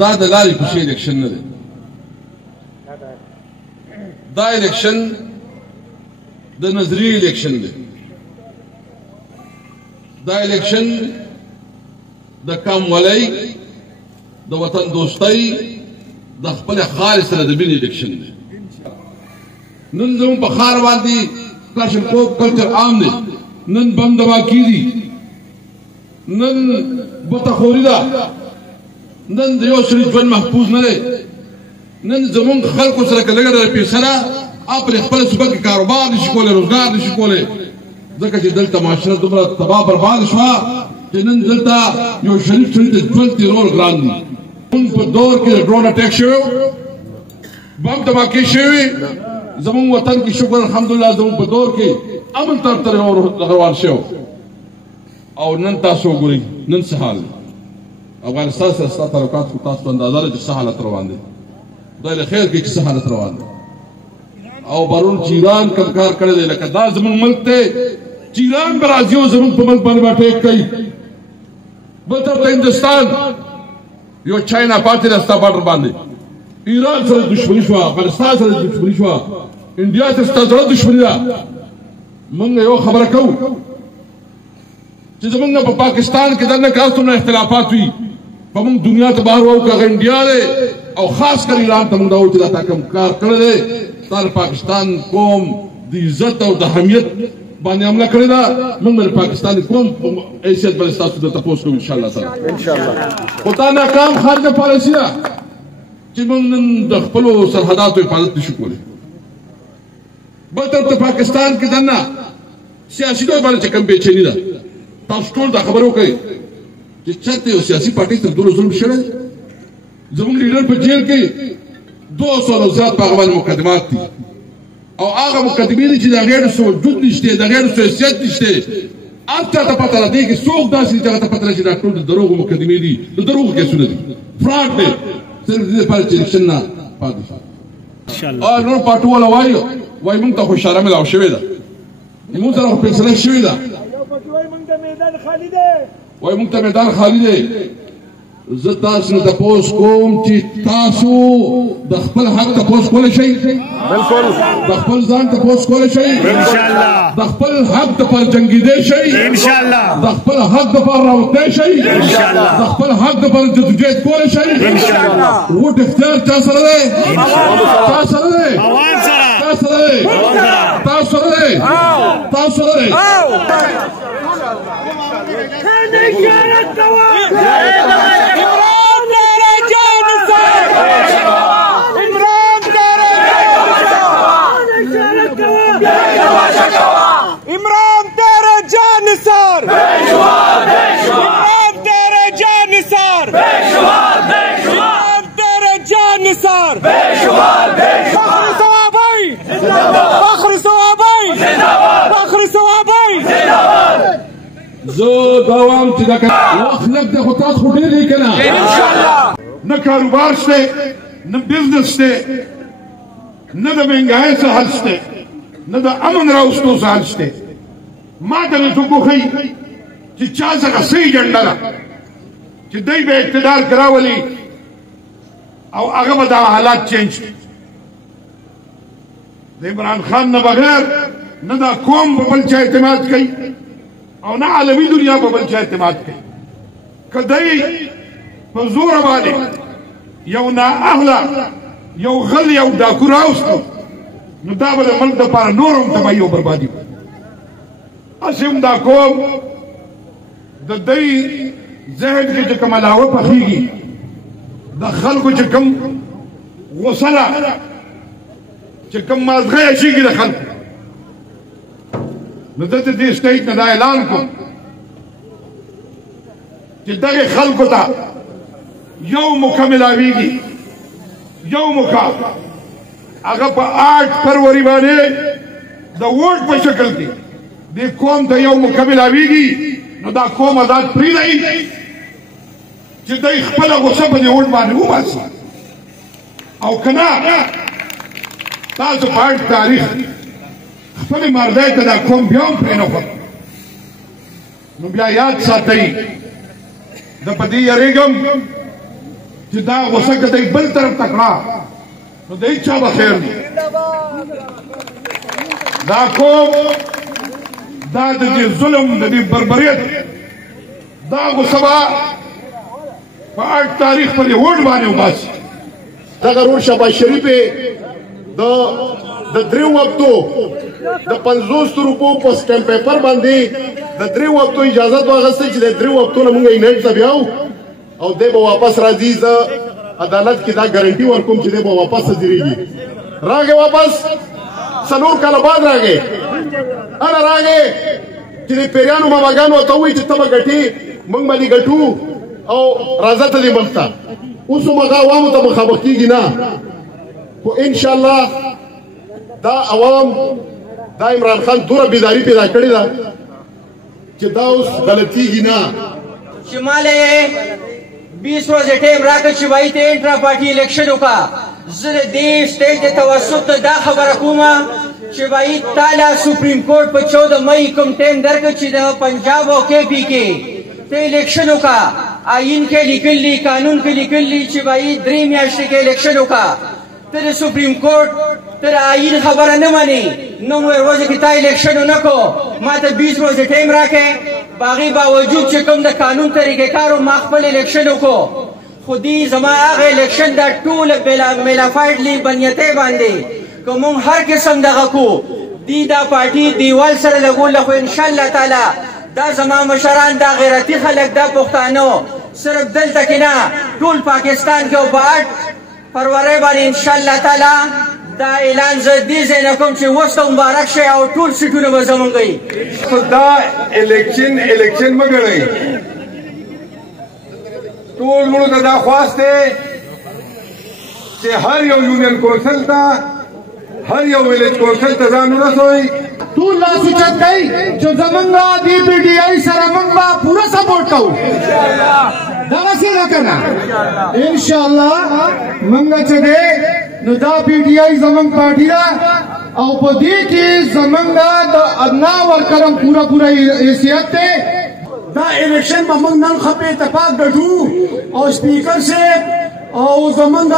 دا د لارې کوڅې الیکشن نه دی، دا الیکشن د نظریې الیکشن دی، دا الیکشن د کامولۍ، د وطن دوستۍ، د خپل خال سره د بین الیکشن دی. نن زموږ په ښار باندې کلاشینکوف کلچر عام دی، نن بم دماکي دي، نن بتخوري ده، نن د یو سړي ژوند محفوظ نه دی، نن زموږ خلکو سره که لږه ډېره پیسه ده پر خپله صوبه کې کاروبار نشي کولی، روزګار نشي کولی، ځکه چې دلته معاشره دومره تباه برباد شوه چې نن دلته یو شریف سړي ته ژوند تېرول ګران دي. مونږ په دور کې د ډرون اټیک شوی و، بم دماکې شوي، زموږ وطن کې شکر الحمدلله زموږ په دور کې امن طرف ته روان شوی او نن تاسو وګورئ نن څه حال دی. افغانستان سره ستا تعلقات خو تاسو ته اندازه ده چې څه حالت روان دی، خدای له خیر کړي چې څه حالت روان دی. او بارون چې ایران کم کار کړی دی، لکه دا زموږ ملک دی چې ایران به راځي او زموږ په ملک باندې به اټیک کوي. بل طرف ته هندوستان یو چاینا پاتې ده ستا باډر باندې، ایران سره دشمني شوه، افغانستان سره دشمني شوه، انډیا سره ستا زړه دشمني ده. موږ یو خبره کوو چې زموږ په پاکستان کې دننه که څومره اختلافات وي، په موږ دنیا ته بهر وو که هغه انډیا دی او خاص کر ایران ته موږ دا وایو چې دا تا کوم کار کړی دی، تا د پاکستان قوم د عزت او د حمیت باندې حمله کړې ده، موږ به د پاکستان قوم په حیثیت باندې ستاسو نه تپوس کوو انشاءالله تعالی. خو دا ناکام خارجه پالیسي ده چې موږ نن د خپلو سرحداتو حفاظت نشو کولی. بل طرف ته پاکستان کې دننه سیاسي ډول باندې چې کوم بېچیني ده، تاسو ټول دا خبره وکړئ چې چېرته یو سیاسي پارټۍ تر دومره ظلم شوی دی. زموږ لیډر په جیل کې 200 نه زیات په هغه باندې مقدمات دي او هغه مقدمې دي چې د هغې څه وجود نشته، د هغې څه حیثیت نشته. هر چا ته پته ده کې څوک داسې دي چې هغه ته پته ده چې دا ټول د دروغو مقدمې دي، د دروغو کیسونه دي، فراډ دی، صرف د دې لپاره چې الیکشن نه پاتې شي. او نور پارټو والا وایي موږ ته خو اشاره ملاو شوې ده، موږ سره خو فیصله شوې ده، وایي موږ ته میدان خالي دی. زه تاسو نه تپوس کوم چې تاسو د خپل حق تپوس کولی شئ؟ بالکل. د خپل ځان تپوس کولی شئ؟ انشاءالله. د خپل حق دپاره جنګېدی شئ؟ انشاءالله. د خپل حق دپاره راوتلی شئ؟ انشاءالله. د خپل حق دپاره جدوجہد کولی شئ؟ انشاءالله. ووټ اختیار چا سره دی؟ چا سره دی؟ چا سره دی؟ تاسو سره دی؟ تاسو سره دی؟ زه دا وایم چې دا وخت لږ دی خو تاسو خو ډېر یې که نه، نه کاروبار شته، نه بزنس شته، نه د مهنګایۍ څه حل شته، نه د امن راوستو څه حل شته. ما ته نه څوک وښایي چې چا څخه څه ایجنډه ده چې دوی به اقتدار کې راولي او هغه به دا حالات چینج کړي. د عمران خان نه بغیر نه دا قوم په بل چا اعتماد کوي او نه عالمي دنیا په بل چا اعتماد کوي. که دی په زوره باندې یو نااهله یو غل یو ډاکو راوستو نو دا به د ملک دپاره نور هم تباهي او بربادي وي. هسې هم دا قوم د دی ذهن کې چې کومه لاوه پخېږي، د خلکو چې کوم غوسه ده، چې کوم مازغه اچېږي د خلکو، نو زه د دې سټیټ نه دا اعلان کوم چې دغې خلکو ته یو موقع ملاویږي، یو موقع هغه په 8 فروری باندې د ووټ په شکل کې دې قوم ته یو موقع ملاویږي. نو دا قوم آزاد پرېږدئ چې دوی خپله غوسه په دې ووټ باندې وباسي، او که نه تاسو په هر تاریخ خپلې مرضۍ ته دا قوم بیا هم پرېنښود. نو بیا یاد ساتئ، زه په دې یېرېږم چې دا غوسه کته بل طرف تکړه نو د هیڅ چا به خیر نه دا قوم دا د دې ظلم د دې بربریت دا غوسه به په هر تاریخ په دې هوډ باندې وباسي دغه روډ شهباز شریف د دریو وختو د 50 روپو په سټمپ پیپر باندې د دریو وختو اجازه واغسته چې د دریو وختو نه مونږ یې ته بیاو او دی به واپس راځي زه عدالت کې دا ګارنټي ورکوم چې دی به واپس ځيږي راغی واپس څلور کاله بعد راغی انا راغی چې د پیریانو ماماګانو ته وایي چې ته به ګټې مونږ به دې ګټو او راځه ته دې ملک ته اوس موږ عوامو ته مخامخ کېږي نه خو انشاءالله دا عوام دا عمران خان دوره بیداری پیدا کړې ده چې دا اوس غلطیږي نه چې ماله 20 ورځې ټیم راکړ چې وایي ته انټرا پارټي الیکشن وکړه زه د دې سټیټ د توسط دا خبره کوم چې وایي تعالی سپریم کورټ په 14 مئی کوم ټیم درکړ چې د پنجاب او کے پی کې ته الیکشن وکړه آئین کې لیکلي قانون کې لیکلي چې وایي 3 میاشتې کې الیکشن وکړه ته د سپریم کورټ تر آئین خبره نه مانی نو ورځ کې تا الیکشن نه کو ما ته 20 ورځې ټیم راکې باغی باوجود چې کوم د قانون طریقې کارو ما خپل الیکشن وکړو خودي زما هغه الیکشن د ټول میلافایډلی بنیته باندې کوم هر قسم دغه کو دی دا پارټي دیوال سره لګول خو ان شاء الله تعالی دا زما مشران دا غیرتی خلک دا پښتانه صرف دلته کې نه ټول پاکستان کې او بعد فروری باندې ان شاء الله تعالی دا اعلان زدي زنه کوم چې وسته مبارک شي او ټول سټونه به زمونږ وي دا الیکشن مګړی ټول موږ دا خواسته چې هر یو یونین کونسل ته هر یو ویلیج کونسل ته ځان ورسوي ټول لاس اوچت کړئ چې زمونږ دی پی ډي آی سره موږ به پوره سپورټ کوو دغسې ده که نه انشاءالله موږ چې دی نو دا پی ډي آی زمونږ پارټي ده او په دې کې زمونږ د ادنا ورکرم پوره حیثیت دی دا الیکشن به موږ نن ښه په اتفاق ګټو او سپیکر صاحب او زمونږ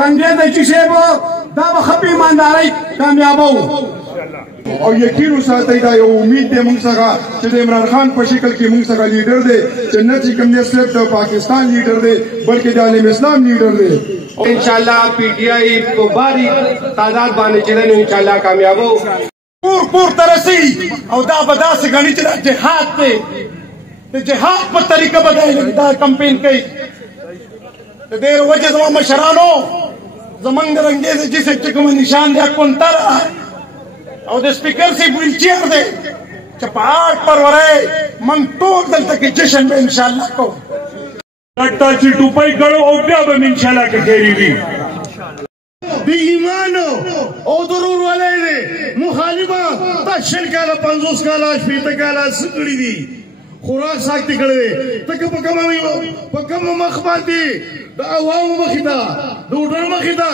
رنګې دچي صاحب دا به ښه په ایماندارۍ کامیابو او یقین وساتئ دا یو امید دی موږ څخه چې د عمران خان په شکل کې موږ څخه لیډر دی چې نه چې کوم دی صرف د پاکستان لیډر دی بلکې د عالم اسلام لیډر دی انشاءاللہ پی ٹی آئی کو باری تعداد باندې چلن انشاءاللہ کامیابو پور ترسي او دا بدا سے غنی چې جهاد ته د جهاد په طریقه بدایي دا کمپین کوي د ډېر وجه زمو مشرانو زمنګ رنګې چې کوم نشان دی کونتر او د سپیکر سی ویل چیر دی چې په 8 فروری من ټول دلته کې جشن به ان شاء الله کو کټا چې ټوپای کړو او بیا به ان شاء الله کې کېږي بی ایمانو او ضرور ولې مخالفه تشل کاله 50 کاله 50 کاله سګړي دي خوراک ساکتي کړي ته په کوم مخ باندې د عوامو مخیدا د وډر مخیدا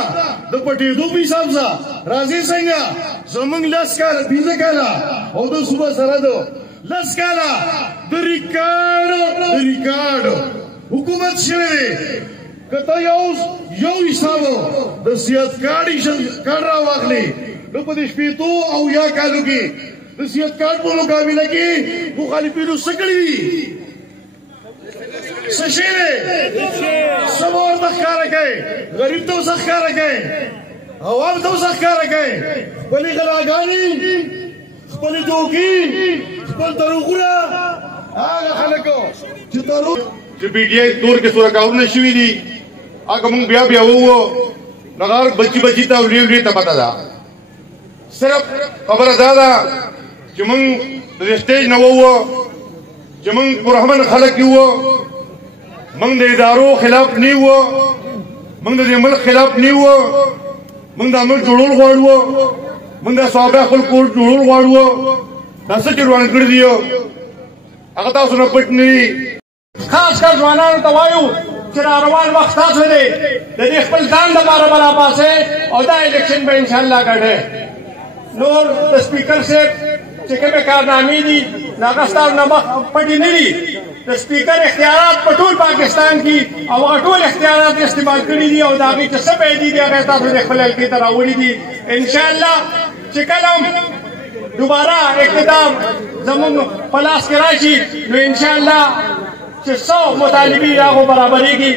د پټې دوه حساب سره راځي څنګه زمنګ لاس کال 20 کاله او د صبح سره دو لاس کاله د ریکارډ حکومت شوه کته یو حساب د سیاست کارډ را واخلي نو په دې شپېتو او یا کالو کې د سیاست کارډ په مقابله کې مخالفینو سکړي دي سشیره سمور تخکاره کوي غریب ته وسخکاره کوي عوام ته وسخکاره کوي خپلې غلاګانې خپلې دوکې خپل دروغونه هغه خلکو چې چې پی ټي آی دور کې سوره کارونه شوي دي هغه موږ بیا ووو نغار بچی ته وړي ته پته ده صرف خبره دا ده چې موږ د سټیج نه ووو چې موږ پرهمن خلک یو موږ د ادارو خلاف نه وو موږ د ملک خلاف نه وو موږ د امر جوړول غواړو موږ د صحابه خلکو جوړول غواړو تاسو چې روان کړی دیو هغه تاسو نه پټ نه خاص کر ځوانانو ته وایو چې روان وخت تاسو دی د دې خپل ځان لپاره برابر پاسه او دا الیکشن به ان شاء الله ګټه نور د سپیکر صاحب چې کومه کارنامې دي ناګستان نه پټې نه دي د سپیکر اختیارات په ټول پاکستان کې او هغه ټول اختیارات استعمال کړي دي او د هغې چې څه پیدې دي هغه تاسو د خپل حلقې ته راوړي دي انشاءالله چې کله هم دوباره اقتدار زموږ په لاس کې راشي نو انشاءالله چې څو مطالبې هغو برابرېږي